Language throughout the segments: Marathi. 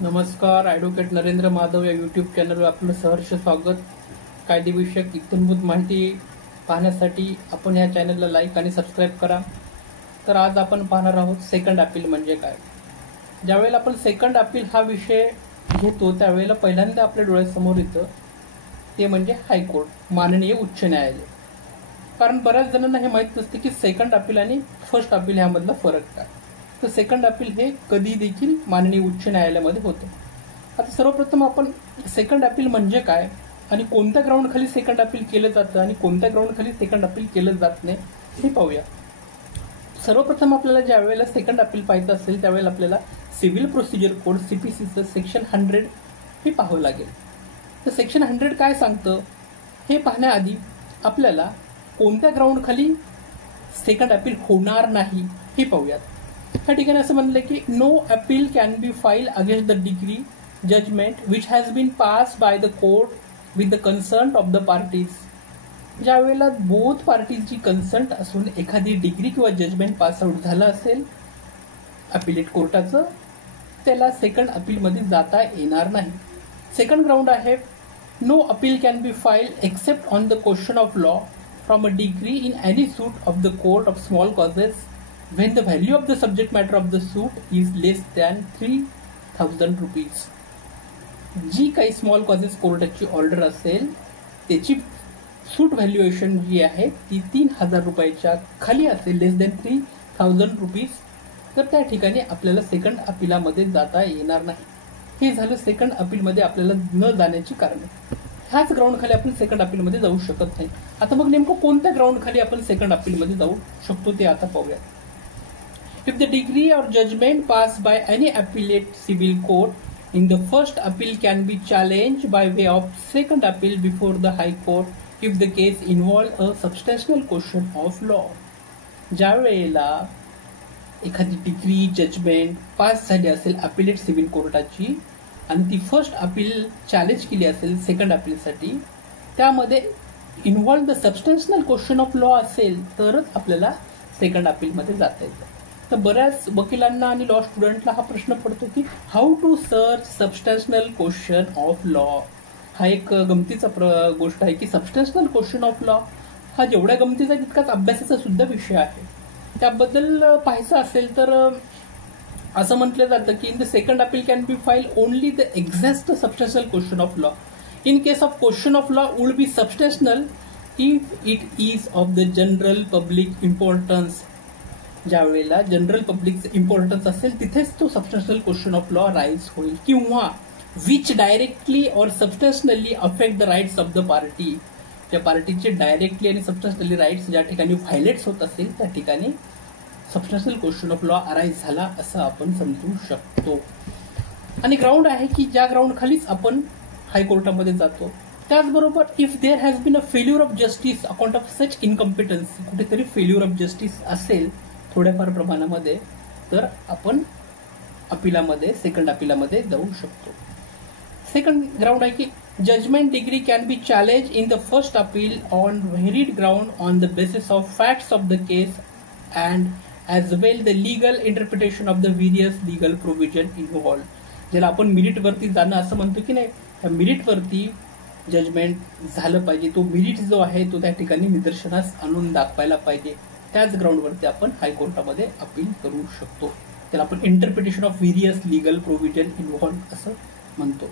नमस्कार. ॲडव्होकेट नरेंद्र माधव या यूट्यूब चॅनलवर आपलं सहर्ष स्वागत. कायदेविषयक इत्थंभूत माहिती पाहण्यासाठी आपण या चॅनलला लाईक आणि सबस्क्राईब करा. तर आज आपण पाहणार आहोत सेकंड अपील म्हणजे काय. ज्यावेळेला आपण सेकंड अपील हा विषय घेतो त्यावेळेला पहिल्यांदा आपल्या डोळ्यासमोर येतं ते म्हणजे हायकोर्ट, माननीय उच्च न्यायालय. कारण बऱ्याच जणांना हे माहीत नसते की सेकंड अपील आणि फर्स्ट अपील ह्यामधला फरक काय. तर सेकंड अपील हे कधी देखील माननीय उच्च न्यायालयामध्ये होतं. आता सर्वप्रथम आपण सेकंड अपील म्हणजे काय आणि कोणत्या ग्राउंड खाली सेकंड अपील केलं जातं आणि कोणत्या ग्राउंड खाली सेकंड अपील केलं जात नाही हे पाहूया. सर्वप्रथम आपल्याला ज्या वेळेला सेकंड अपील पाहायचं असेल त्यावेळेला आपल्याला सिव्हिल प्रोसिजर कोड CPCचं सेक्शन 100 हे पाहावं लागेल. तर सेक्शन 100 काय सांगतं हे पाहण्याआधी आपल्याला कोणत्या ग्राउंड खाली सेकंड अपील होणार नाही हे पाहूयात. या ठिकाणी असं म्हणलं की no appeal can be file against the decree judgement which has been pass by the court with the consent of the parties. ज्या वेळेला बोथ पार्टीजची कन्सर्ट असून एखादी डिग्री किंवा जजमेंट पास आउट झालं असेल अपिलेट कोर्टाचं, त्याला सेकंड अपीलमध्ये जाता येणार नाही. सेकंड ग्राउंड आहे no appeal can be filed except on the question of law from a decree in any suit of the court of small causes when the value of the subject matter of the suit is less than 3,000 rupees. जी काही स्मॉल कॉजेस कोर्टाची ऑर्डर असेल त्याची सूट व्हॅल्युएशन जी आहे ती 3,000 रुपयाच्या खाली असेल, लेस दॅन 3,000 रुपीज, तर त्या ठिकाणी आपल्याला सेकंड अपीलामध्ये जाता येणार नाही. हे झालं सेकंड अपीलमध्ये आपल्याला न जाण्याची कारण. ह्याच ग्राउंड खाली आपण सेकंड अपीलमध्ये जाऊ शकत नाही. आता मग नेमकं कोणत्या ग्राउंड खाली आपण सेकंड अपीलमध्ये जाऊ शकतो ते आता पाहूया. If the degree or judgment passed by any appellate civil court in the first appeal can be challenged by way of second appeal before the High Court if the case involves a substantial question of law. ज्या वेळेला एखादी डिग्री जजमेंट पास झाली असेल अपीलेट सिव्हिल कोर्टाची आणि ती फर्स्ट अपील चॅलेंज केली असेल सेकंड अपीलसाठी, त्यामध्ये involve the substantial question of law असेल तरच आपल्याला सेकंड अपीलमध्ये जाता येतं. तर बऱ्याच वकिलांना आणि लॉ स्टुडंटला हा प्रश्न पडतो की how to search substantial question of law. हा एक गमतीचा गोष्ट आहे की सबस्टन्शियल क्वेश्चन ऑफ लॉ हा जेवढ्या गमतीचा तितकाच अभ्यासाचा सुद्धा विषय आहे. त्याबद्दल पाहायचं असेल तर असं म्हटलं जातं की in the second appeal can be file only the exact substantial question of law. In case of question of law would be substantial if it is of the general public importance. ज्या वेळेला जनरल पब्लिकचं इम्पॉर्टन्स असेल तिथेच तो substantial question of law raise होईल. किंवा which directly or substantially affect the rights of the party. त्या पार्टीचे डायरेक्टली आणि सबस्टन्शियली राईट्स ज्या ठिकाणी व्हायलेट्स होत असेल त्या ठिकाणी सबस्टन्शियल क्वेश्चन ऑफ लॉ अराईज झाला असं आपण समजू शकतो. आणि ग्राउंड आहे की ज्या ग्राउंड खालीच आपण हायकोर्टामध्ये जातो. त्याचबरोबर if there has been a failure of justice account of such incompetency, कुठेतरी फेल्युअर ऑफ जस्टिस असेल थोड्याफार प्रमाणामध्ये, तर आपण अपीलामध्ये सेकंड अपीलामध्ये जाऊ शकतो. सेकंड ग्राउंड आहे की judgment decree can be challenge in the first appeal on varied ground on the basis of facts of the case and as well the legal interpretation of the various legal provision involve. ज्याला आपण मेरिटवरती जाणं असं म्हणतो की नाही, त्या मेरिटवरती जजमेंट झालं पाहिजे. तो मेरिट जो आहे तो त्या ठिकाणी निदर्शनास आणून दाखवायला पाहिजे. त्याच ग्राउंडवरती आपण हायकोर्टामध्ये अपील करू शकतो. त्याला आपण interpretation of various legal provision involve असं म्हणतो.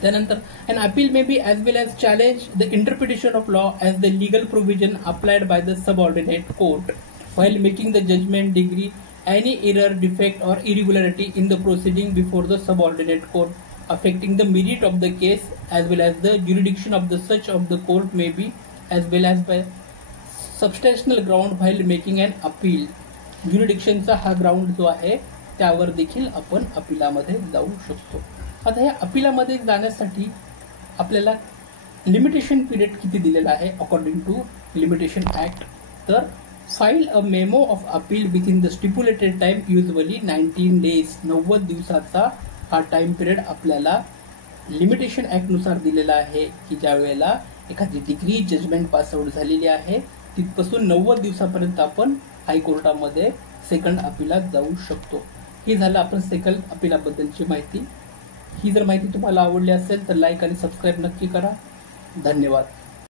त्यानंतर an appeal may be as well as challenge the interpretation of law as the legal provision applied by the subordinate court while making the judgment decree any error defect or irregularity in the proceeding before the subordinate court affecting the merit of the case as well as the jurisdiction of the such of the court may be as well as by substantial ground while making an appeal. ज्युरिडिक्शनचा हा ग्राउंड जो आहे त्यावर देखील आपण अपीलामध्ये जाऊ शकतो. आता या अपीलामध्ये जाण्यासाठी आपल्याला लिमिटेशन पिरियड किती दिलेला आहे अकॉर्डिंग टू लिमिटेशन ऍक्ट, तर file a memo of appeal within the stipulated time, usually 19 days, 90 दिवसाचा हा टाइम पिरियड आपल्याला लिमिटेशन ऍक्टनुसार दिलेला आहे. की ज्या वेळेला एखादी डिग्री जजमेंट पास आउट झालेली आहे तिथपासून 90 दिवसापर्यंत आपण हायकोर्टामध्ये सेकंड अपीलात जाऊ शकतो. ही झालं आपण सेकल अपिलाबद्दलची माहिती. ही जर माहिती तुम्हाला आवडली असेल तर लाईक आणि सबस्क्राईब नक्की करा. धन्यवाद.